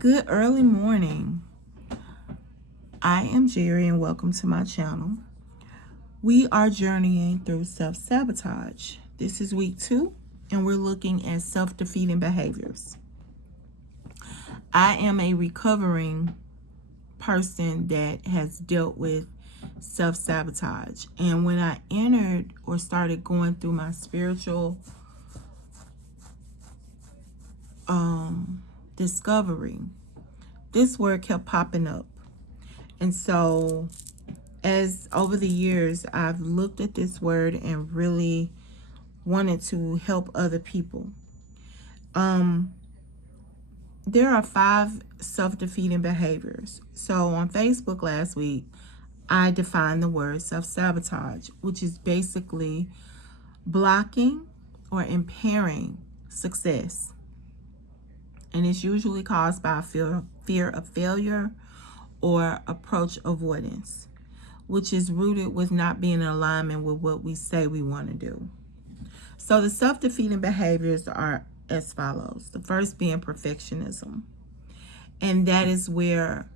Good early morning. I am Jerry and welcome to my channel. We are journeying through self-sabotage. This is week 2 and we're looking at self-defeating behaviors. I am a recovering person that has dealt with self-sabotage, and when I entered or started going through my spiritual discovery, this word kept popping up. And so as over the years, I've looked at this word and really wanted to help other people. There are 5 self-defeating behaviors. So on Facebook last week, I defined the word self-sabotage, which is basically blocking or impairing success. And it's usually caused by fear of failure or approach avoidance, which is rooted with not being in alignment with what we say we want to do. So the self-defeating behaviors are as follows. The first being perfectionism. And that is where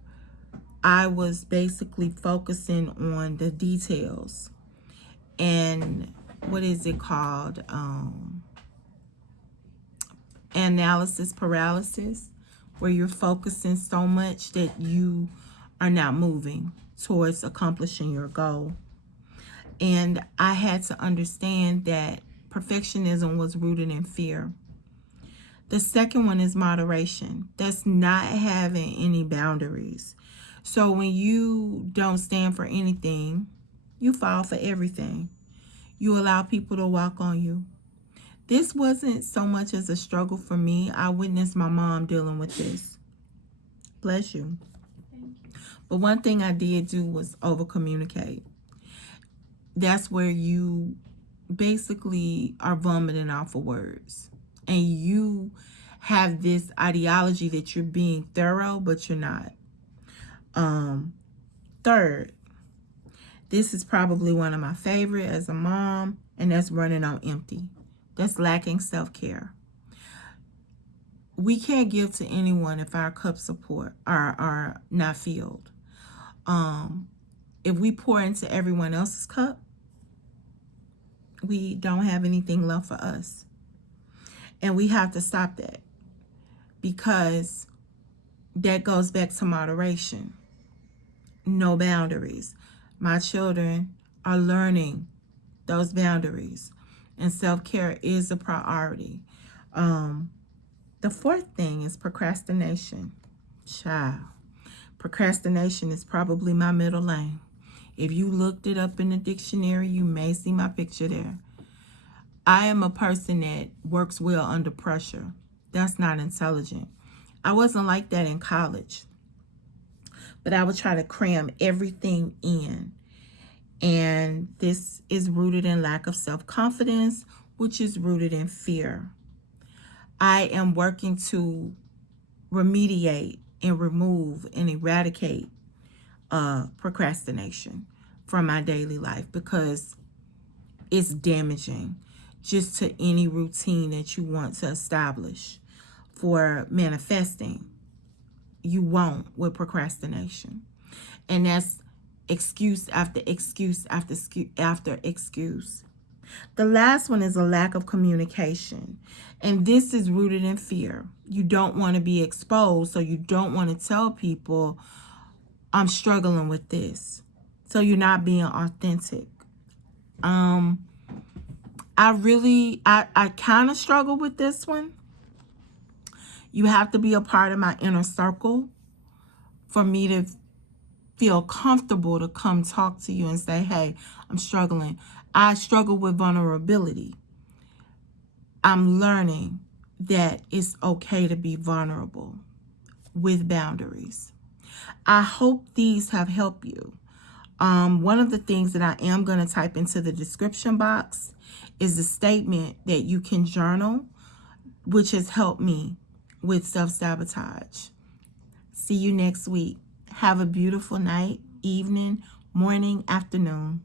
I was basically focusing on the details. And what is it called? Analysis paralysis, where you're focusing so much that you are not moving towards accomplishing your goal. And I had to understand that perfectionism was rooted in fear. The second one is moderation. That's not having any boundaries. So when you don't stand for anything, you fall for everything. You allow people to walk on you. This wasn't so much as a struggle for me. I witnessed my mom dealing with this. Bless you. But one thing I did do was over communicate. That's where you basically are vomiting off of words. And you have this ideology that you're being thorough, but you're not. Third, this is probably one of my favorite as a mom, and that's running on empty. That's lacking self-care. We can't give to anyone if our cups are not filled. If we pour into everyone else's cup, we don't have anything left for us. And we have to stop that, because that goes back to moderation. No boundaries. My children are learning those boundaries, and self-care is a priority. The fourth thing is procrastination. Child, procrastination is probably my middle name. If you looked it up in the dictionary, you may see my picture there. I am a person that works well under pressure. That's not intelligent. I wasn't like that in college, but I would try to cram everything in. And this is rooted in lack of self-confidence, which is rooted in fear. I am working to remediate and remove and eradicate procrastination from my daily life, because it's damaging just to any routine that you want to establish for manifesting. You won't with procrastination. And that's excuse after excuse after excuse. The last one is a lack of communication. And this is rooted in fear. You don't want to be exposed, so you don't want to tell people, I'm struggling with this. So you're not being authentic. I kind of struggle with this one. You have to be a part of my inner circle for me to feel comfortable to come talk to you and say, hey, I'm struggling. I struggle with vulnerability. I'm learning that it's okay to be vulnerable with boundaries. I hope these have helped you. One of the things that I am going to type into the description box is a statement that you can journal, which has helped me with self-sabotage. See you next week. Have a beautiful night, evening, morning, afternoon.